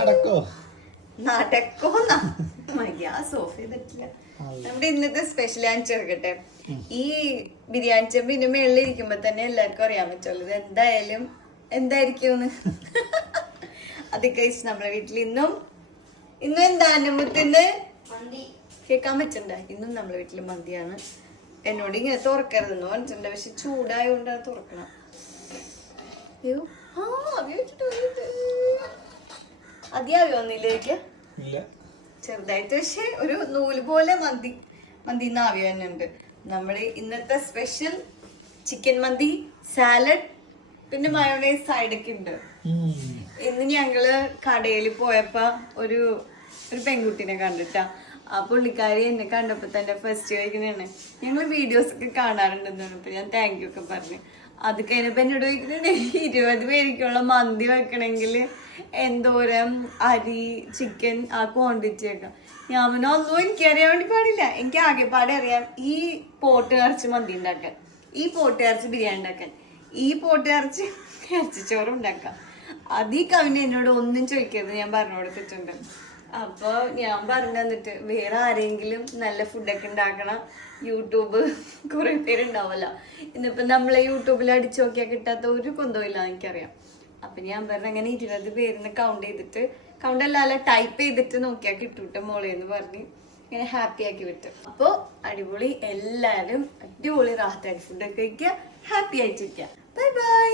നടക്കോ? നടക്കോ മര്യാ സോഫ ചെയ്തിട്ടില്ല. നമ്മുടെ ഇന്നത്തെ സ്പെഷ്യൽ ഞാൻ ചേർക്കട്ടെ ഈ ബിരിയാണി ചെമ്പ് ഇതിന്റെ മേളിൽ ഇരിക്കുമ്പോ തന്നെ എല്ലാവർക്കും അറിയാൻ പറ്റുള്ളൂ. ഇത് എന്തായാലും എന്തായിരിക്കും അത് കഴിച്ച് നമ്മളെ വീട്ടിൽ ഇന്നും ഇന്നും എന്താ അനുമത്തിന് കേൾക്കാൻ പറ്റണ്ട. ഇന്നും നമ്മളെ വീട്ടിൽ മന്തിയാണ്. എന്നോട് ഇങ്ങനെ തുറക്കരുതെന്ന് പറഞ്ഞിട്ടുണ്ട്. പക്ഷെ ചൂടായോണ്ട് അത് തുറക്കണം. അയ്യോ. ആ അതിയാവിയൊന്നില്ലേക്ക് ഇല്ല. ചെറുതായിട്ട് പക്ഷെ ഒരു നൂൽ പോലെ മന്തി മന്തി ആവി തന്നെ ഉണ്ട് നമ്മുടെ ഇന്നത്തെ സ്പെഷ്യൽ ചിക്കൻ മന്തി സാലഡ് പിന്നെ മയോണൈസ് സൈഡൊക്കെ ഉണ്ട്. ഇന്ന് ഞങ്ങൾ കടയിൽ പോയപ്പോ ഒരു ഒരു പെൺകുട്ടിനെ കണ്ടിട്ടാ. ആ പുള്ളിക്കാരി എന്നെ കണ്ടപ്പോ തന്നെ ഫസ്റ്റ് ചോദിക്കുന്നതാണ് ഞങ്ങൾ വീഡിയോസ് ഒക്കെ കാണാറുണ്ടെന്ന് പറഞ്ഞപ്പോ ഞാൻ താങ്ക് യു ഒക്കെ പറഞ്ഞു. അത് കഴിഞ്ഞപ്പോ എന്നോട് ചോദിക്കുന്നുണ്ട് ഇരുപത് പേരിക്കുള്ള മന്തി വെക്കണമെങ്കിൽ എന്തോരം അരി ചിക്കൻ ആ ക്വാണ്ടിറ്റി ഒക്കെ. ഞാൻ പിന്നെ ഒന്നും എനിക്കറിയാൻ വേണ്ടി പാടില്ല. എനിക്ക് ആകെ പാടെ അറിയാം ഈ പോട്ട് നിറച്ച് മന്തി ഉണ്ടാക്കാൻ. ഈ പോട്ട് ഇറച്ചി ബിരിയാണി ഉണ്ടാക്കാൻ. ഈ പോട്ട് ഇറച്ചി ഇറച്ചിച്ചോറ് ഉണ്ടാക്കാം. അതീ കവിന് എന്നോട് ഒന്നും ചോദിക്കരുത്. ഞാൻ പറഞ്ഞു കൊടുത്തിട്ടുണ്ട് അപ്പോൾ ഞാൻ പറഞ്ഞു തന്നിട്ട് വേറെ ആരെങ്കിലും നല്ല ഫുഡൊക്കെ ഉണ്ടാക്കണം യൂട്യൂബ് കുറെ പേരുണ്ടാവല്ലോ ഇന്നിപ്പോ നമ്മളെ യൂട്യൂബിൽ അടിച്ചു നോക്കിയാൽ കിട്ടാത്ത ഒരു കുന്തവും ഇല്ല എനിക്കറിയാം. അപ്പൊ ഞാൻ പറഞ്ഞു അങ്ങനെ ഇരുപത് പേരിന്ന് കൗണ്ട് ചെയ്തിട്ട് കൗണ്ട് അല്ല ടൈപ്പ് ചെയ്തിട്ട് നോക്കിയാൽ കിട്ടൂട്ടെ മോളെ എന്ന് പറഞ്ഞ് ഇങ്ങനെ ഹാപ്പി ആക്കി വിട്ടു. അപ്പോൾ അടിപൊളി എല്ലാവരും അടിപൊളി റാഹത്തായി ഫുഡൊക്കെ കഴിക്കുക ഹാപ്പി ആയിട്ടിരിക്കുക ബൈ ബൈ